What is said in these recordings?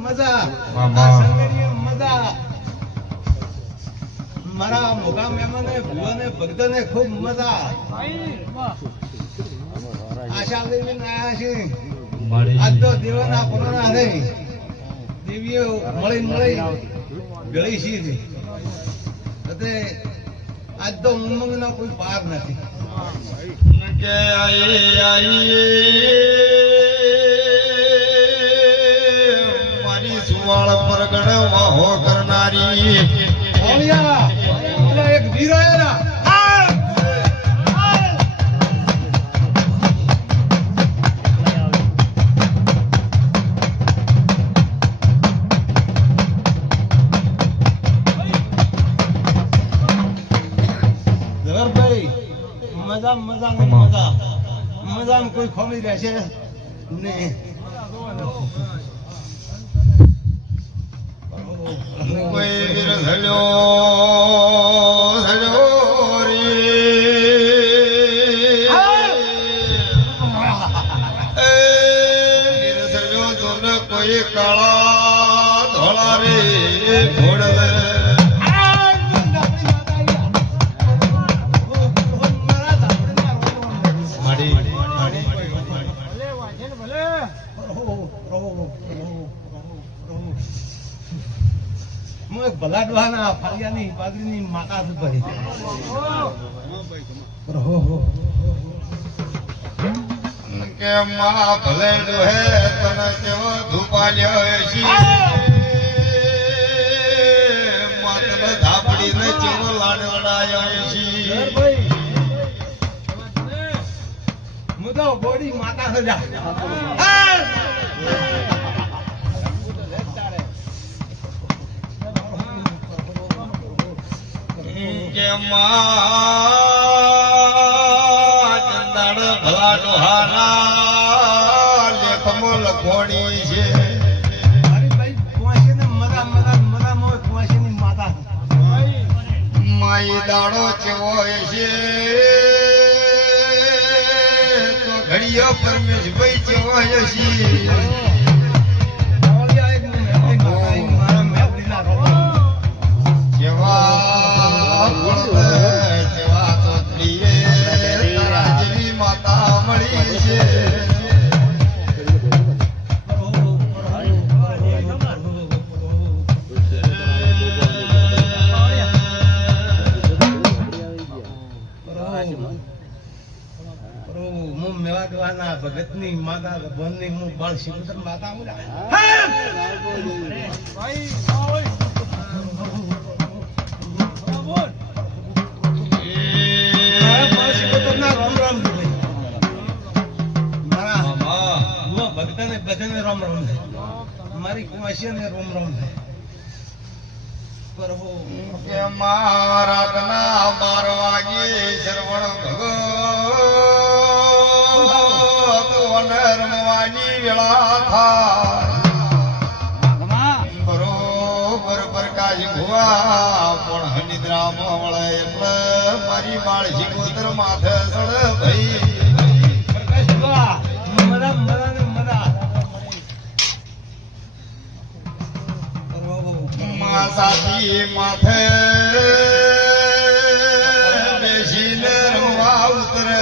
મજા મજા મારા મોગા મહેમાને ભુવાને ભક્તોને ખૂબ મજા આશા લઈને આયા છે આજ તો દેવાના કોરોના હે દેવીઓ મળી ગળી છે એટલે આજ તો ઉમંગનો કોઈ પાર નથી કે આઈ મારી સુવાળ પર ગણવા કરનારી એક વીરો એરા મજા કોઈ ખોમી રહેશે નહીં કોઈ વીર ધડ્યો કોઈ કાળા ધોળા રે ઘોડલે ભલાડવાના ફળિયાની પાઘડીની માતા ભરી કે માં ભલે હે તને કેવો ધૂપાલ્યો છે માતને ધાપડી ને ચેવો લાડવડાયો છે હું તો બોડી માતા સજા કે માં ચંદાડ ભલા ડોહાના લેખમાં લખોણી છે મારી ભાઈ કુવાસી ને મરા કુવાસીની માતા માઈ દાડો ચેવો છે તો ઘડીઓ પરમેશભાઈ ચેવો છે ભગત ની માતા ભગવાન ની હું બાળ શિવતર માતા ભક્ત ને બધાને રામ રામ મારી કુવાસી ને રોમ રોમ કે મારા 12 વાગે શ્રવણ રમવાની વેળા થાય બરોબર પ્રકાશ ભુવા પણ નિદ્રામાં વળે એટલે મારી બાળ શિકોતર માથે સડ ભાઈ પ્રકાશ ભુવા મા સાથી માથે બેસીને રમવા ઉતરે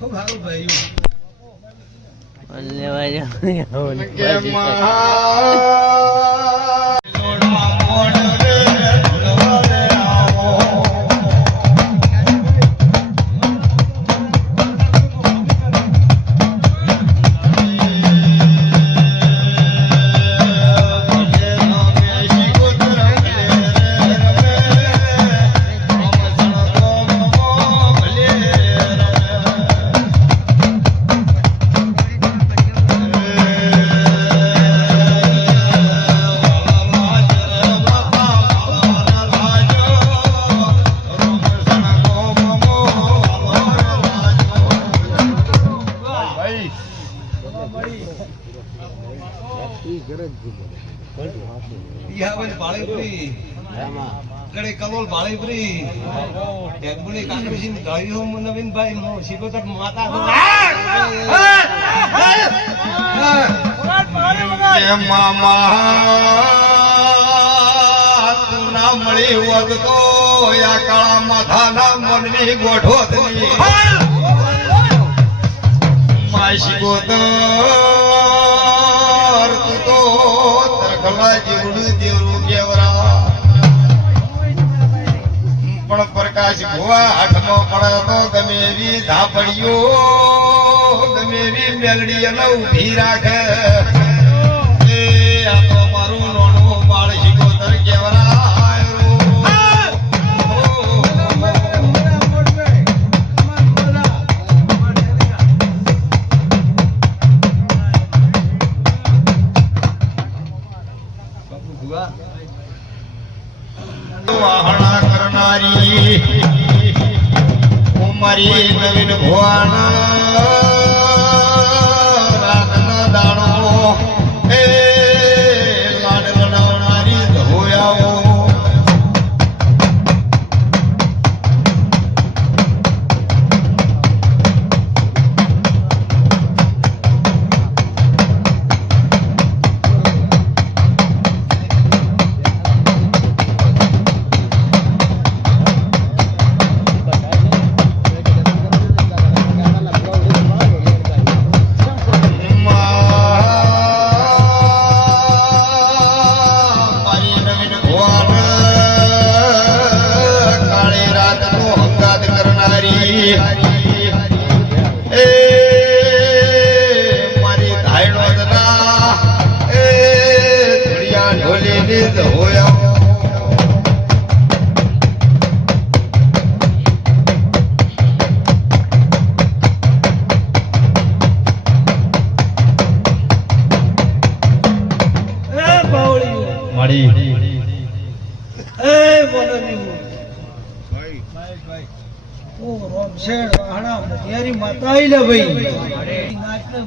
ખૂબ સારું ભાઈ ઈહાવન ભાળીપુરી કડે કલોલ ભાળીપુરી એકબુની કાકરીસિંહ ગાળ્યો નવીનભાઈ મો શિકોતર માતા એ મામા તું ના મળી હોત તો આ કાળા માથાના મનની ગોઠવતની માસી ગોતર તું તો તરખલા જીવડું દેવરું કેવરા પણ પ્રકાશ ભુવા હાથમાં પડે તો ગમે એવી ધાપડીઓ ગમે એવી મેલડી એને ઊભી રાખે એ આ તો મારું નાનું બાળ શિકોતર કેવરા વાહણા કરનારી ઉમરી નવીન ભુવાન રાતના દાણો એ લાડ લડાવનારી ધોયાઓ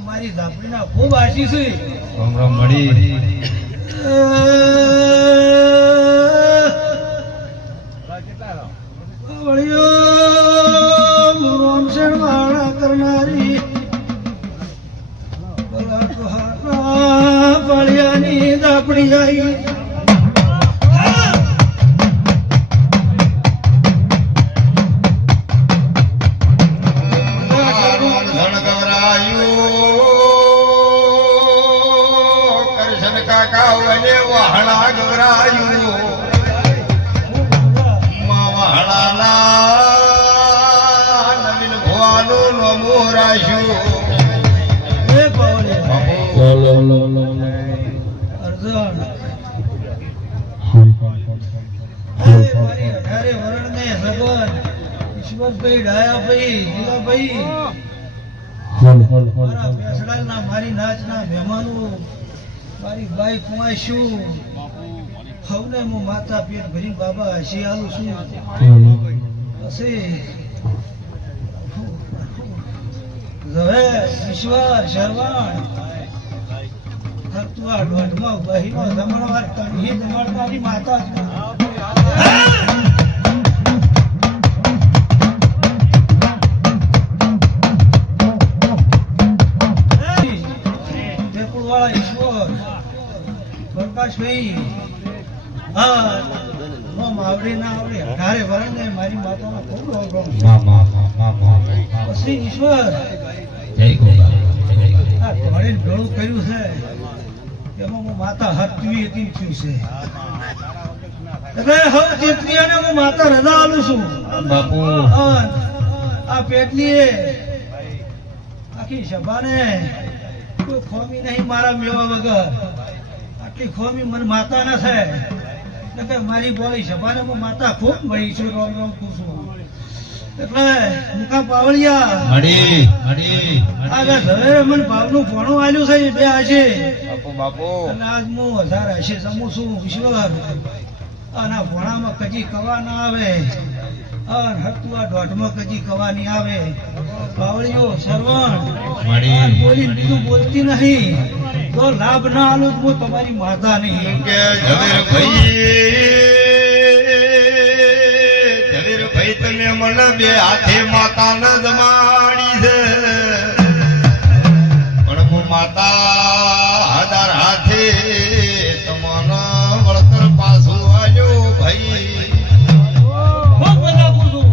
મારી ઝાપડીના ખૂબ આશી છે કરનારી પાળિયાની ઝાપડી જાય વાહણા ગવરાયું વાહણાના નવીન ભુવાનું નમો રાખ્યું ઈશ્વરભાઈ ડાયાભાઈ જીવાભાઈ મારી નાચના મહેમાનો મારી બાઈ કુમાશું હવને હું માતા પેટ ભરી બાબા હસી આલું છું પછી ઈશ્વર શરવાણ તું આ દોઢમાં બહીનો જમણવાર તણી જમણવારી માતા પ્રકાશભાઈ હા આવડે ના આવડે 18 વર્ષ મારી માતાનો ખૂબ પછી ઈશ્વર ભેળું કર્યું છે એમાં હું માતા હટવી હતી થયું છે એટલે હવે ચેતનીયાને હું માતા રજા આલું છું બાપુ આ પેટલી આખી સભાને કોઈ ખોમી નહીં મારા મેવા વગર આટલી ખોમી મને માતા ના થાય એટલે મારી બોલી સભાને હું માતા ખૂબ મળી છું રોમ રોમ પૂછું એટલે મુકા પાવળિયા આગળ હવે મને ભાવનું ભણું આલ્યું છે બે હશે બાપુ અને આજ હું 1000 હશે જમું છું ઈશ્વર આના ભણામાં કજી કવા ના આવે અને હતું આ દોઢમાં કજી કવાની આવે બાવળીઓ સરવણ માડી બોલી બીજું બોલતી નહીં તો લાભ ના આલો તો હું તમારી માતા નહીં કે ઝવેરભાઈ તમે મને બે હાથે માતા ન જમાડી છે પણ હું માતા હાદાર હાથે તમારા વળતર પાછું આવ્યો ભાઈ ખૂબ મજા પૂછું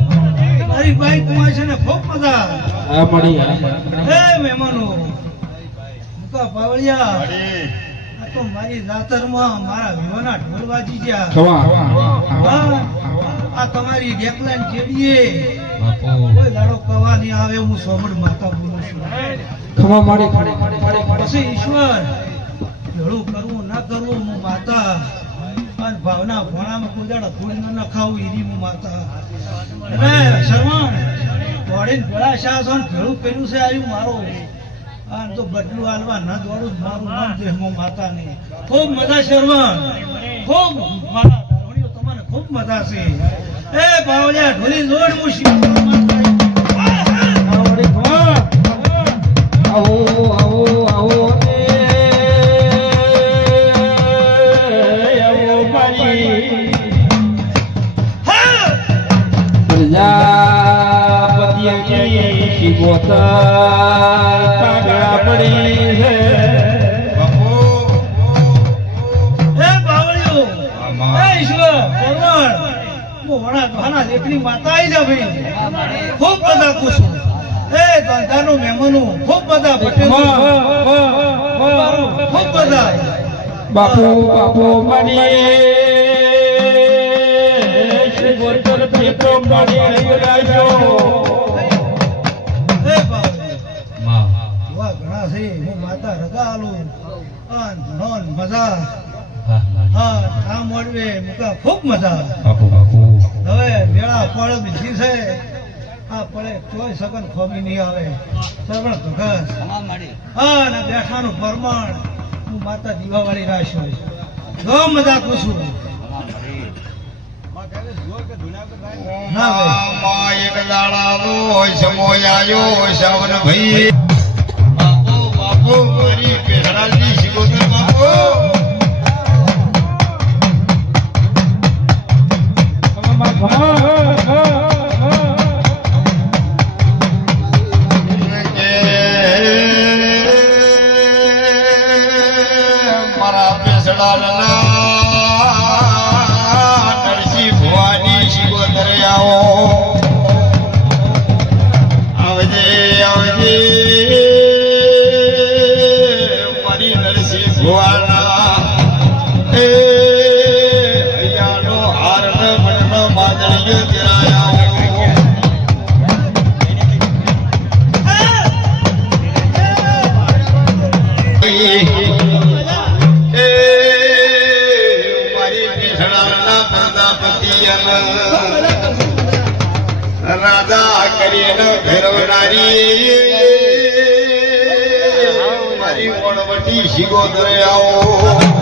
મારી બાઈ કુમાર છે ને ખૂબ મજા હે મહેમાનો મુકા પાવળિયા આ તો મારી જાતરમાં મારા વિવાના ઢોલ વાજી ગયા હા, આ તમારી ડેકલાન ચેડીએ કોઈ દાડો કવા નહીં આવે હું સોમડ માતા બોલું છું પછી ઈશ્વર ભેળું કરવું ના કરવું હું માતા અને ભાવના ભોણામાં કોઈ દાડો ફૂલ ન નખાવું એની હું માતા અરે શરવણ દોડીને ભેળા શા છો ને ભેળું કર્યું છે આવ્યું મારો અને તો બદલું હાલવા ના દોડું મારું મન છે હું માતા નહીં ખૂબ મજા શરવણ ખૂબ મારા દારૂણીઓ તમને ખૂબ મજા છે એ બાવળિયા ઢોલી જોડ હું માતા આવી જા ભાઈ ખૂબ બધા કુશું એ ધંધાનું મહેમાનો ખૂબ બધા પટેલો ખૂબ બધા બાપુ મારી શ્રી ગોત્ર પેટો મારી રાજો એ બાબા માં એવા ઘણા છે હું માતા રજા આલું અન ધણોન મજા હા આ મોડવે મુકા ખૂબ મજા બાપુ હવે વેળા ફળ બીજી છે આ પડે કોઈ સગન ખોમી નહીં આવે સગન ભગત હા ને બેઠાનું પરમાણ હું માતા દીવાવાળી રાખ્યો જો મજા પૂછું ના ભાઈ એક દાડાનો સમોયાયો શ્રાવણ ભાઈ બાપુ મારી પેઢાની શિકોતર બાપુ મારા પેસડાના નરસિંહ ભવાની શિકોતર આવો આવજે મારી નરસિંહ ભવાના એ હૈયાનો હાર ન મણનો માદળિયો તેરાયા રાજા કરીને ફેરવનારી મારી વણવટી શિગોતરે આવો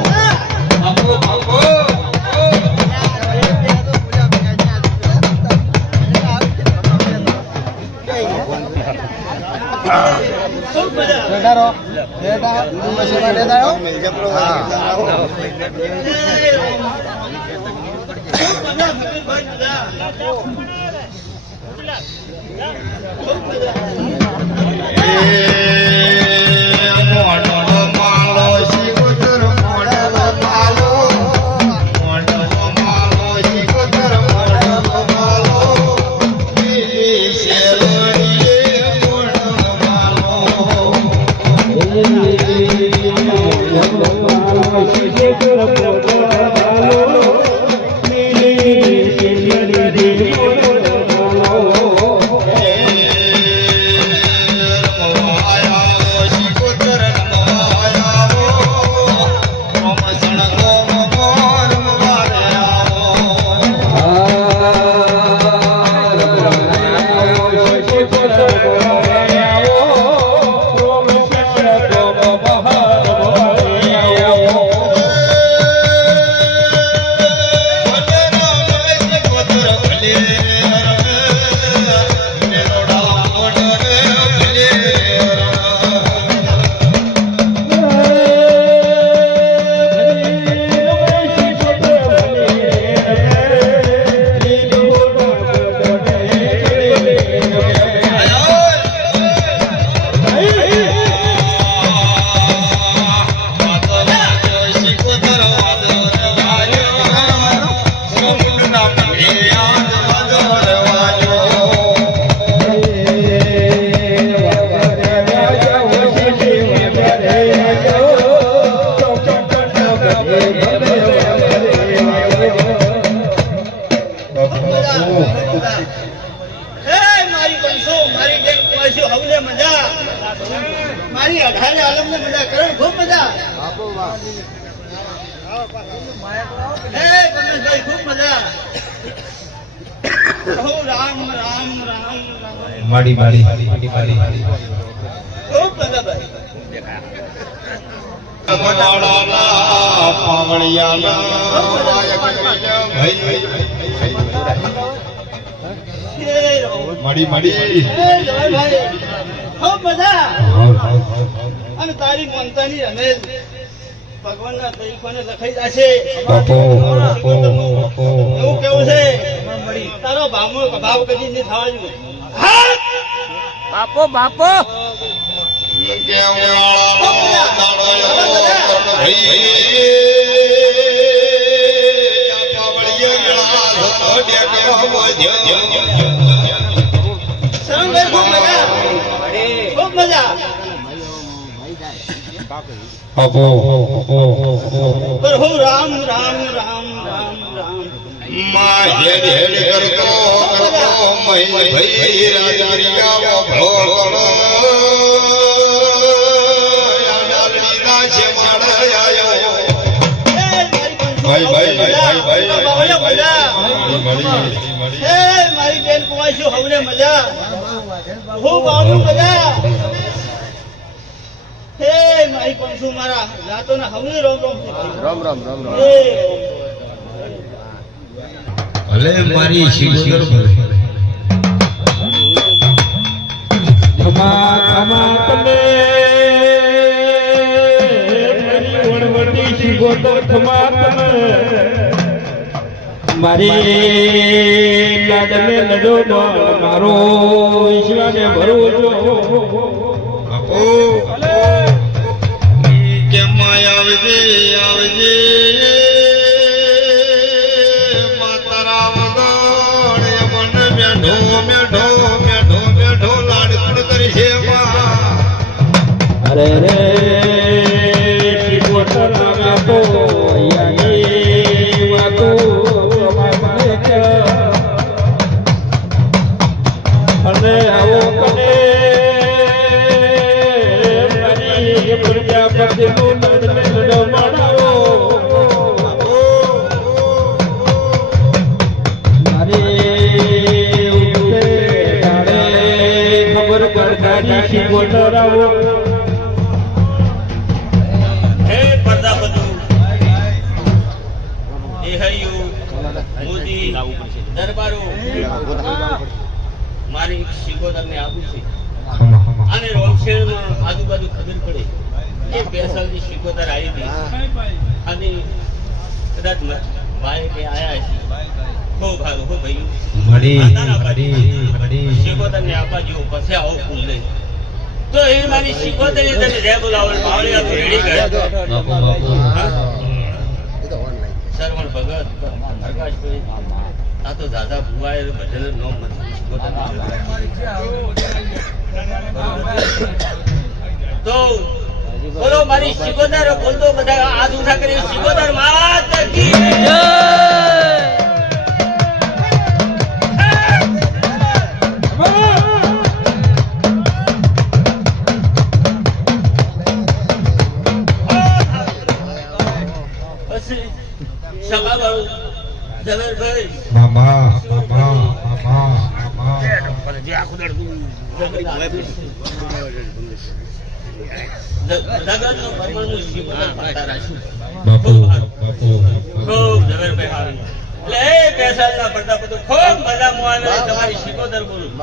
મારી બંસો મારી બેન કુંવાસી હવને મજા મારી 18 આલમને મજા કરે ખૂબ મજા હે કમલેશભાઈ ખૂબ મજા હો રામ રામ રામ રામ માડી ખૂબ મજા ભાઈ માડી ખૂબ મજા અને તારી મનતાની રમેશ ભગવાનના તરીફાને લખાઈ જશે એવું કેવું છે તારો ભાવ કદી નહીં થવા જોઈએ બાપો ખૂબ મજા પર હું રામ રામ રામ રામ રામ હેડ કરતો ભાઈ રાજરિયા ભોળો મારી બેન કુંવાસી હવને મજા ખૂબ આવનું મજા હે મારી પંસુ મારા જાતો ના હવને રામ રામ ભલે મારી શિવસર ખમા તમે મારી વણવટી શિગોતર ખમા તમે મારી લાડને લડો મારો ઈશ્વરને ભરોસો કે માયા આવજે માતારા વગણ મન મેઢો લાડ કરી છે અરે રે શિગોતર નામે તો યાની વાતો અને આવો કને મારી પ્રજાપતિનું લડો માણાવો મારી ઉઠે ડાળે ખબર કરતાની શિગોતર આવો હે પ્રજાપતિ એ હૈયું મોદી દરબારો મારી શિગોતરને આવું છે અને રોમશેરમાં આજુબાજુ ખબર પડે કે બેસલની શિગોતર આવી હતી અને કદાચ ભાઈ કે આયા છે ખૂબ હારું હો ભાઈ શિગોતરને આપવા જેવું પછી આવો ફૂલ લઈ તો એ મારી શિગોતર તને રે બોલાવો માવળિયા તો રેડી ગયા સરવણ ભગત પ્રકાશભાઈ આ તો દાદા ભુવાએ ભજન નો તો બોલો મારી શિગોતર બોલતો બધા હાથ ઉઠા કરી શિગોતર માત કી જય સભા વાળું જમેલભાઈ મામા જે આખું દડતું જગતનો પરમાણુ શિવના માતા રાશિ ખૂબ જમેલભાઈ હારું એટલે એ પેશાલના પડદા બધું ખૂબ મજા મોવાને તમારી શિકોતર બોલું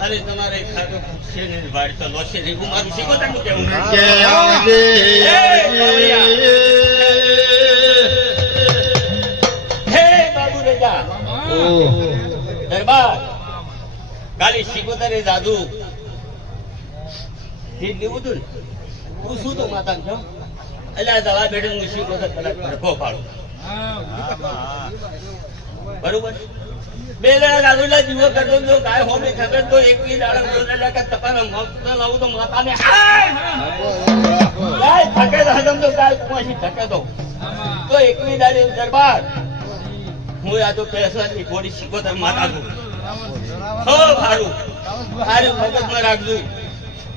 અને તમારે ખાતો ખૂટશે ને વાડ તો લોશે ને હું મારું શિકોતરનું કેવું હે બાબુ રેજા દરબાર કાલી શિકોતરે જાદુ ઠીક લેવું તું ને હું શું તો માતા છો એટલે આ દવા બેઠે હું શિકોતર કલાક ભરખો પાડું બરોબર બે જણા જાદુલા જીવો કરતો જો ગાય હોમી ખબર તો એક બી દાડા જોડેલા કે તપાને મસ્ત લાવું તો માતાને ગાય થકે હદમ તો ગાય કોશી થકે તો એકવી દાડે દરબાર હું આ તો પૈસાની થોડી શિકોતર માતા છું હો ભારું તારે મગજમાં રાખજો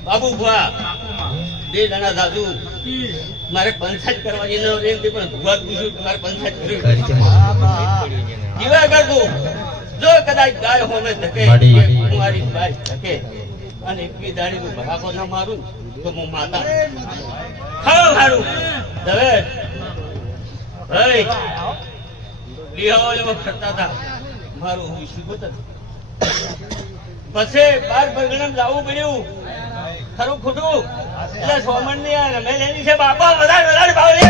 બાબુ ભુવા બે જણા દાદુ મારે પંચાયત કરવાની ન રહી પણ ભુવા પૂછ્યું મારે પંચાયત કરવી જીવા કરતું જો કદાચ ગાય હોમે ધકે મારી બાઈ ધકે અને એકવી દાડી નું ભડાકો ના મારું તો હું માતા ખાવ ભારું હવે ભાઈ લિહાવાળીમાં ફરતા હતા મારું હું શીખું પછી 12 પરગણામાં જવું પડ્યું ખરું ખોટું એટલે સોમણ ની આ રમેલ એની છે બાપા વધારે ભાવ લે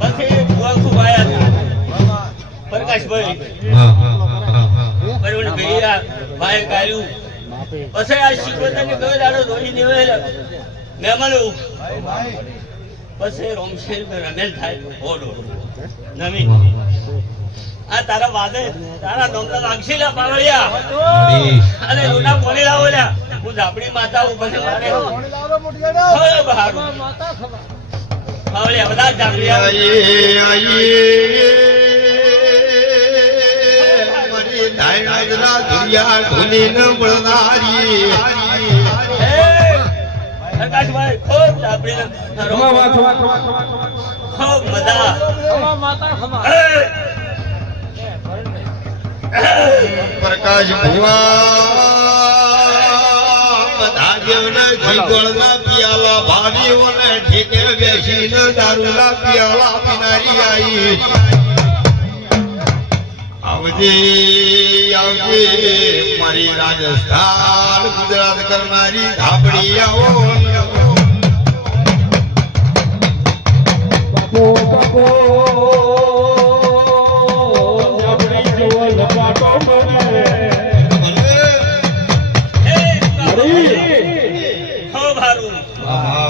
પછી ભુવા ખૂબ આયા પ્રકાશભાઈ બરોબર ભૈયા ભાઈ કાઢ્યું પછી આ શીખવતાની ગયો દાડો ધોઈ નિવેલા મહેમાનો પછી રોમશેર રમેલ થાય ઓડો નવી આ તારા વાદે તારા નોમના વાગશીલા પાવળિયા અને લોના પોણી લાવો લ્યા હું ધાપડી માતા ઉપર મારે બહારું પાવળિયા બધા ધાપડિયા પ્રકાશભાઈ ખૂબ ધાપડી ખૂબ મજા પ્રકાશ ભુવા ધાગ્યોને જીગોળના પિયાલા ભાવીઓને ઠેકે બેસીને દારૂના પિયાલા પીનારી આવી આવજે મારી રાજસ્થાન ગુજરાત કરનારી ધાપડી આવો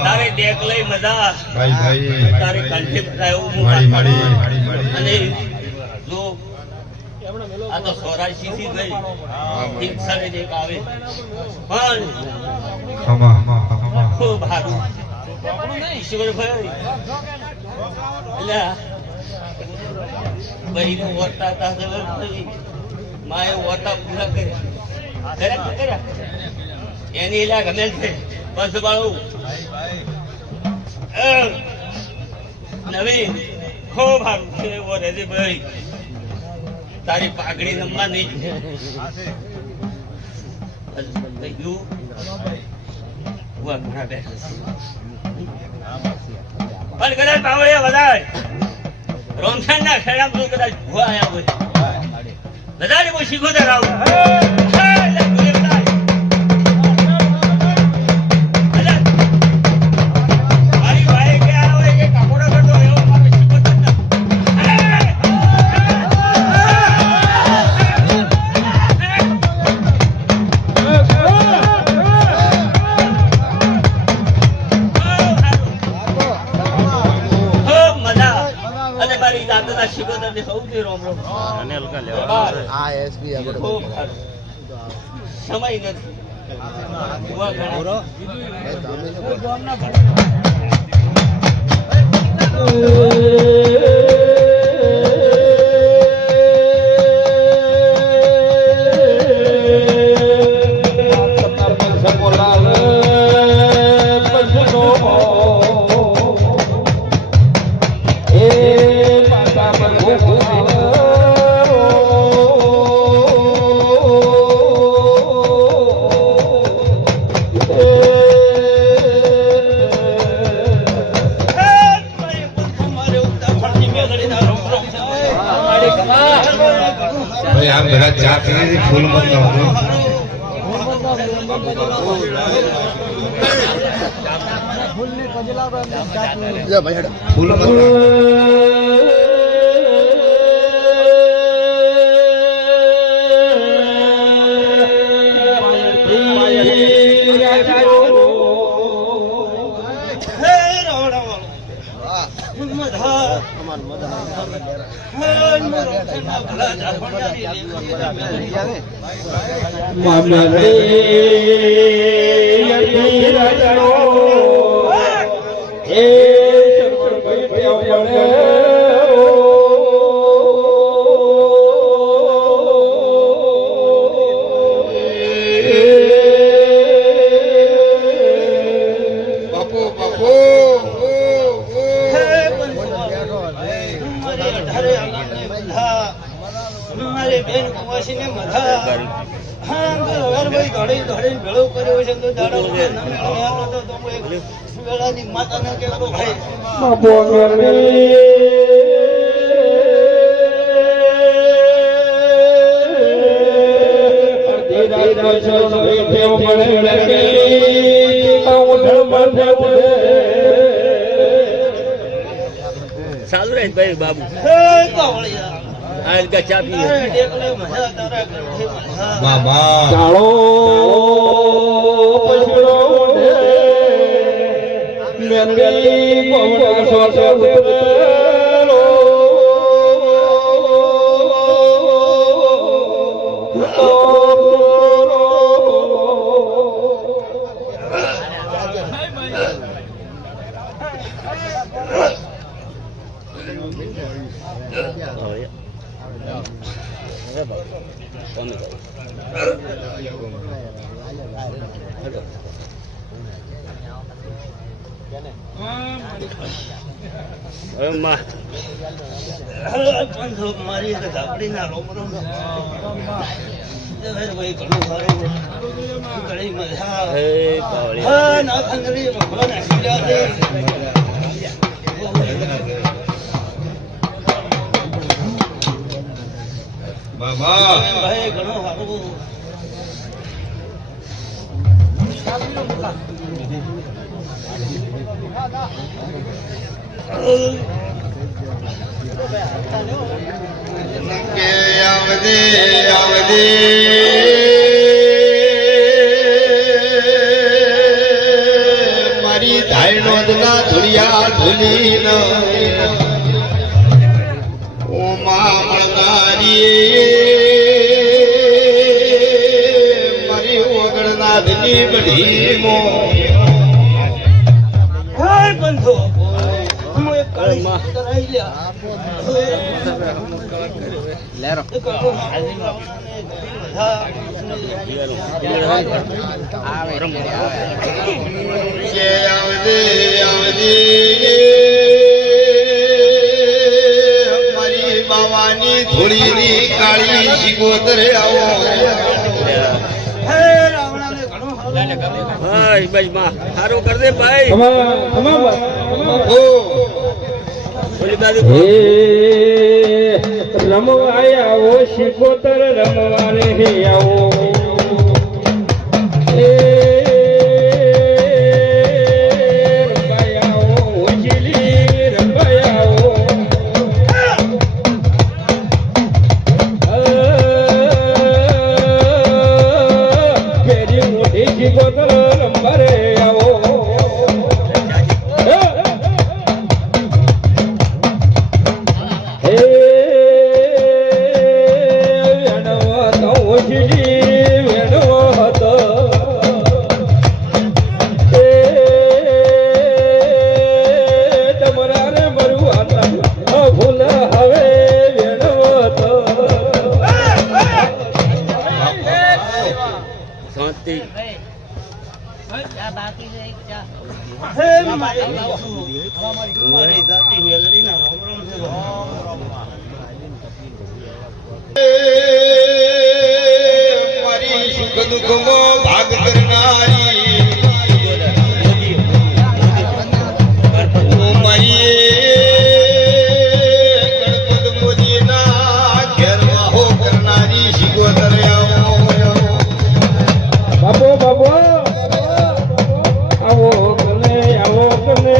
તારે ડેક લઈ મજા તારે કંઠે બતાવ્યું અને જો આ તો 84 થી ગઈ ઈચ્છાને ડેક આવે પણ ખૂબ સારું ઈશ્વરભાઈ બહેનો વર્તા હતા માએ વર્તા પૂરા કર્યા એની એલા ગમે છે બસ બાળું નવીન ખૂબ સારું છે એવો રેજી ભાઈ તારી પાઘડી નમવા નહીં પણ કદાચ પાવડિયા વધારે રોમસાન ના ખેડા તું કદાચ ભૂવા આવ્યા હોય વધારે કોઈ શીખો તો રાવ મારી ભાઈ કે આ હોય કે કાપોડા કરતો એવો મારો શીખો તો સમય આમ બધા ચા પીને ફૂલ મત ફૂલ મત બાપુ બાપુ મારી બેન કુવાસી ને મધા દોડી ભેળો કર્યો છે તો દાડો ન મેળવ્યો તો તો એક વેળાની માતાને કહેતો ભાઈ ચાલુ રહે ભાઈ બાબુ હે કાવળિયા આ ચા પીએ એકલે મજા તારા કરતી મજા બાબા ચાલો પછડો મેંગલી કોમડા સોસો મારી ધાપડી ના રોમ રોમ ભાઈ ઘણું સારું ઘણી મજા હા ના ખંડરી ભગવાન આશીર્વાદ દે બાબા ભાઈ ઘણું સારું કે આવદે આવદે મારી ધાયનો દના ધુરિયા ધુલીન ઓ મા મળનારી મારી ઓગણનાથની બધી મો હાય બંધો હું એક કાળી કરાઈ લ્યા લેરો કે આવદે આવદે મારી બાવાની ધોળીની કાળી શિગોતરે આવો હે રાવણાને ઘણું સારું હા બસ માં સારું કર દે ભાઈ ઓ ઓલી બાજુ રમવા આવો શિકોતર રમવા રે આવો શાંતિ હે મારી જાતિ મેલડીના રોમ રોમ છે મારી સુખ દુઃખમાં ભાગ કરનારી ઓ મારી ગણપત મોદીના ઘેરમાં હો કરનારી શિગોતર આવો બાપો બાપો આવો કને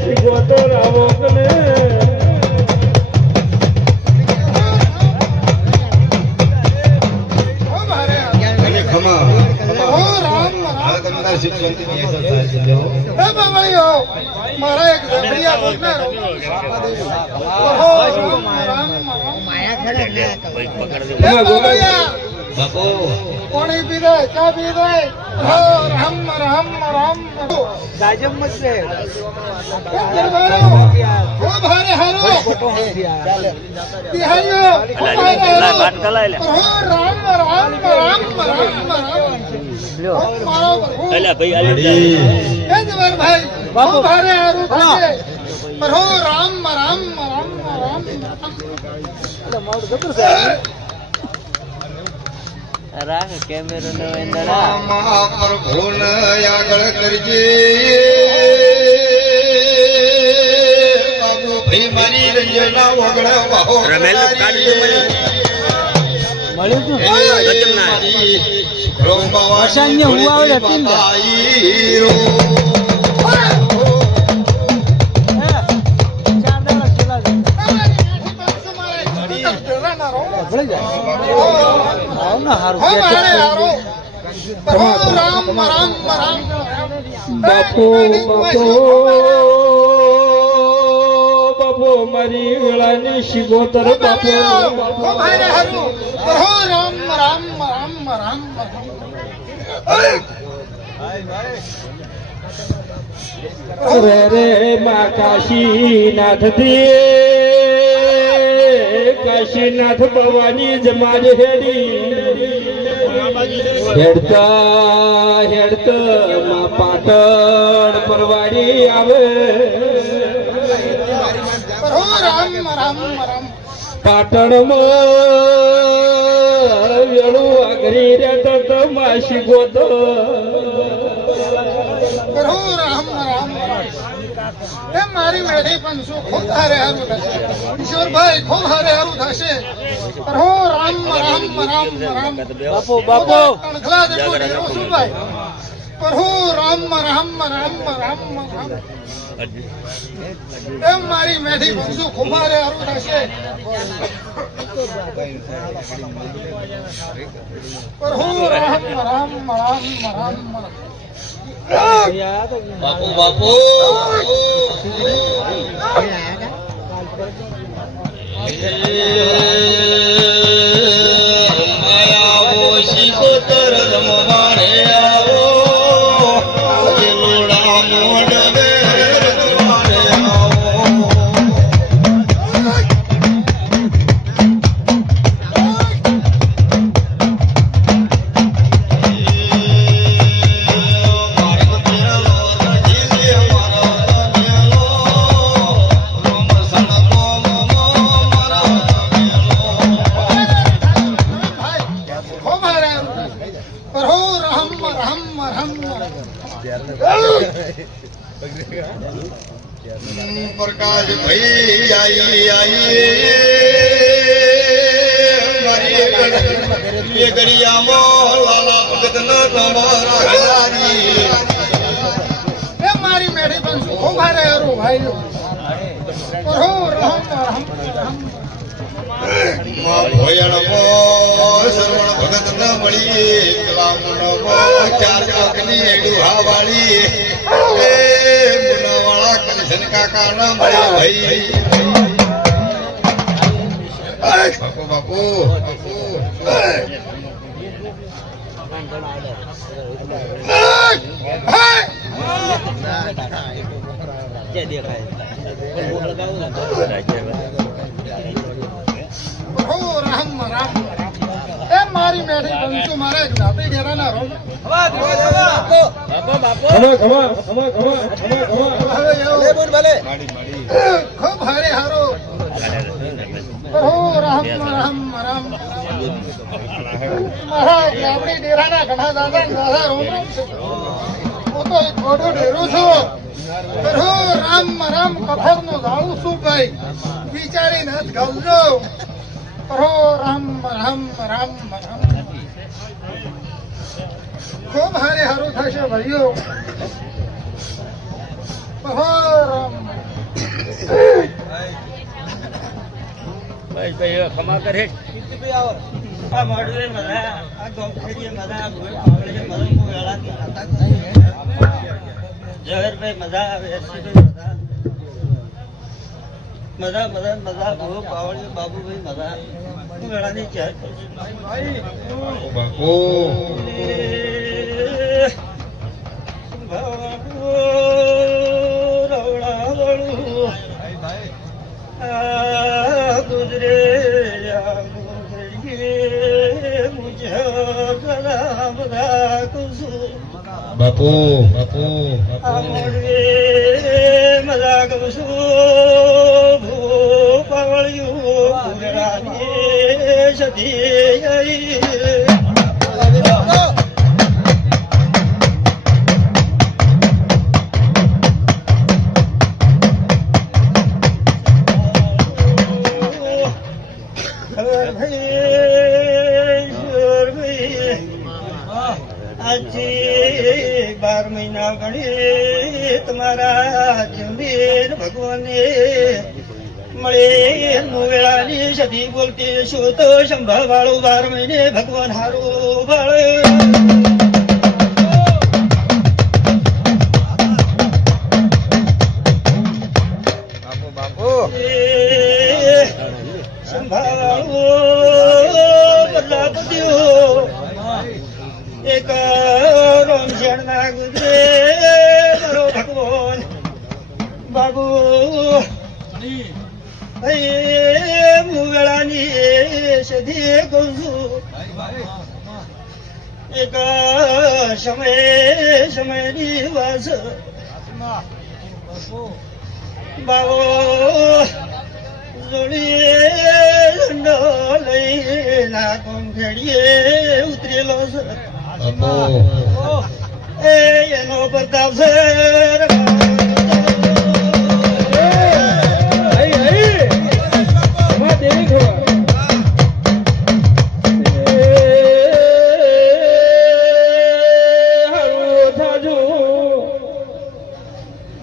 શિકોતર આવો કને અને ખમા શાંતિની exercise લ્યો. એ બાવળીઓ, મારા એક ઝઘડિયા બોલનારો. ઓહો, રામ, એ બાવળિયા, બાપુ પાણી પીધે, ચા પીધે. ઓહો, રામ રામ રામ. ખૂબ હારે હારો. બિહારીઓ, ખૂબ હારે હારો. ઓહો, રામ રામ રામ રામ રામ. મારો પ્રભુ. મળી. એ જવાનભાઈ, ખૂબ હારે હારું થશે. પ્રભુ રામ રામ રામ રામ. પ્રભુને આગળ કરજે બાબુ ભાઈ મારી રંજના વગડે વાહો રમેલું કાઢજો મને. બાપુ મારી વેળાની શિગોતર બાપુ રે રે મા કાશીનાથ કાશીનાથ ભવાની જમાજ હેડી હેડતા હેડતા માં પાટણ પરવાડી આવે પાટણમાં વેળું આઘરી રહેતા તો માસી ગોત મારી મેઢી પણ શું ખૂબ હારે હારું થશે. ઈશ્વરભાઈ ખૂબ હારે હારું થશે. પ્રભુ રામ રામ રામ રામ. બાપુ કણખલા જેટલું ડેરું છું ભાઈ. પ્રભુ રામ રામ રામ રામ રામ. એમ મારી મેઢી પણ શું ખૂબ હારે હારું થશે. પ્રભુ રામ રામ રામ રામ. બાપુ બાપુ આવો શિકોતર રમવાને આવો લોડા મોડવે રમવાને આવો પ્રકાશ ભાઈ આઈ મારી ગરિયામાં લાલા ભગત ન તમારા ઘરારી એ મારી મેઢી પણ શું ખૂબ હારે હારું ભાઈ. પ્રભુ રામ રામ રામ. સરવણ ભગત ન મળી પેલા મુનોમાં ચાર ચોકની એડું હાવાળી એ મુનાવાળા કૃષ્ણ કાકા ન મળ્યા ભાઈ. બાપુ બાપુ પ્રભુ રામ રામ. એ મારી મેઢી પણ શું મારા જાતિ ડેરાના રોમ. ખૂબ હારે હારો. પ્રભુ રામ રામ રામ. મારા ગામડી ડેરાના ઘણા દાદા દાદા રોમ રોમ છે. હું તો એક ગોડું ડેરું છું. પ્રભુ રામ રામ. કફરનું ઝાડું શું ભાઈ વિચારી નથી ગલજો. પ્રભુ રામ રામ રામ રામ. ખૂબ હારે હારું થશે ભાઈઓ. પ્રભુ રામ. બસ ભાઈ હવે ખમા કરે આ મોડવે મજા આ ગોમ ખેડીએ મજા આ ગોળ પાવડે મજા કો વેળા ઝવેરભાઈ મજા આવે હર્ષિભાઈ મજા મજા મજા બહુ પાવડી બાબુભાઈ મજા હું વેળાની ચાર બાપુ ગુજરે મુજે બધા કુસુમ બાપુ બાપુ મજા કુસુમ પાવળિયું ગુજરાની સધી આજે 12 મહિના ગણે તમારા જમીર ભગવાને મળે વેળાની સદી બોલતી શું તો સંભાળ વાળું 12 મહિને ભગવાન હારું વાળે સંભાળો બદલા બધ્યો એક રમઝાન ના ગુજરે મારો ભગવાન બાબુ મુગળાની સધી કહું છું એક સમયની વાસ બાબો જોડીએ ઝંડો લઈ ના કોંખેડીએ ઉતરેલો છે એનો પ્રતાપ છે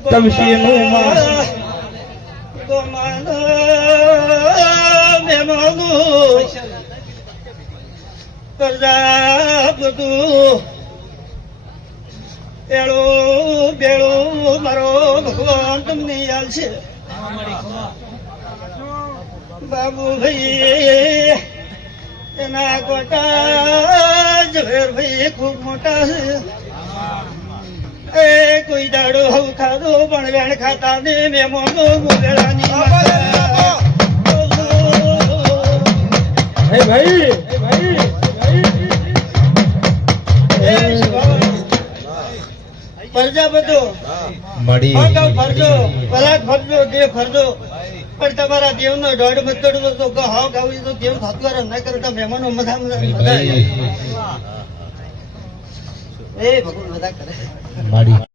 તમશીનું માં ગોમાનો મેમોનો પ્રજાપતું એળું બેળું મારો ભગવાન તમને યાદ છે બાબુભાઈ એના કોટા ઝવેરભાઈ ખૂબ મોટા છે એ કોઈ દાડો હવ ખાધો પણ વેણ ખાતા ને મેમોનો ગોગળાની પ્રજાપતો ફરજો પલાટ ફરજો દેવ ફરજો પણ તમારા દેવનો દોઢ મતડો તો હાવ ગાવી તો દેવ થતું ન કરતા મહેમાનો મજા મજા એ ભગવાન મજા કરે